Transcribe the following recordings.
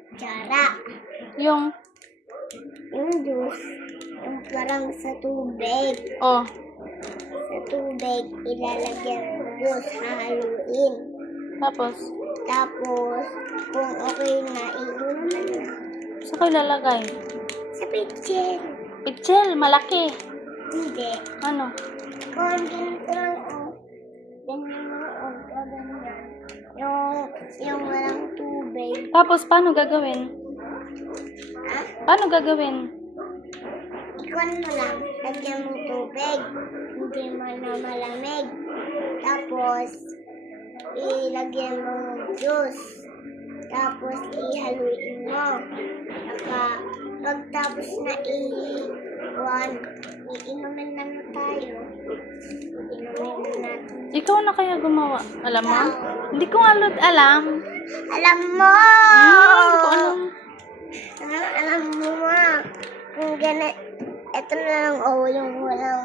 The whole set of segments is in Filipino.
Kutsara. Yung, Yung juice, yung parang sa tubig. oh, Sa tubig, ilalagyan ng juice, hahaluin. tapos, Tapos, kung okay na, iinuman na. saan ko ilalagay? Sa pitchen. Pichel, malaki. Hindi. Ano? Kung ganito lang, ganyan lang, ganyan. Yung walang tubig. Tapos, paano gagawin? Ha? Paano gagawin? Ikon mo lang, lagyan mo tubig. Hindi mo na malamig. Tapos, ilagyan mo ng juice. Tapos, ihaluin mo. Pagtapos na iinumin na tayo. Iinumin na natin. Ikaw na kaya gumawa? Alam mo? Hindi ko nga alam. Alam mo! Hindi ko alam. Alam mo nga. Kung gana, ito na lang, yung walang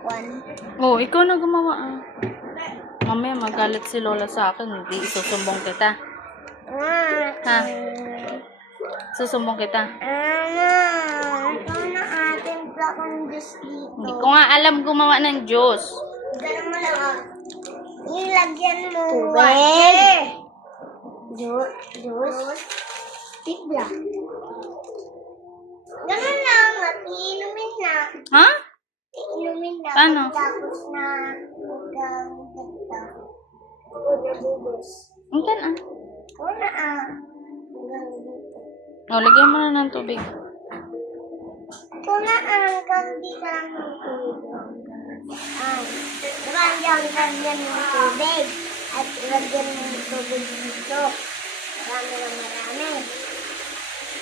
kwan. Oh, ikaw na gumawa ah. Mamaya magalit si Lola sa akin. Hindi isusumbong kita. Ha? Susumbong kita. Ito na ating plakong juice dito. Hindi ko nga alam gumawa ng juice. Ganun mo lang, ilagyan mo water. Juice. Tigla. Ganun lang, at iinumin na. Ha? Iinumin na. Paano? Tapos na hanggang dito. Ubus. Hindi na. O na hanggang dito. Oh, lagyan mo na ng tubig. Kung na hanggang dito lang ng tubig. Lagyan ng tubig. At lagyan ng tubig dito. Marami.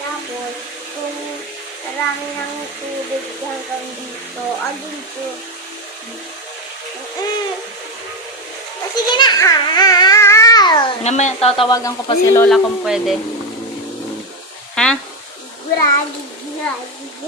Tapos, kung marami ng tubig hanggang dito, dito. Sige na, Namaya tatawagan ko pa si Lola kung pwede. Ha? Guragi.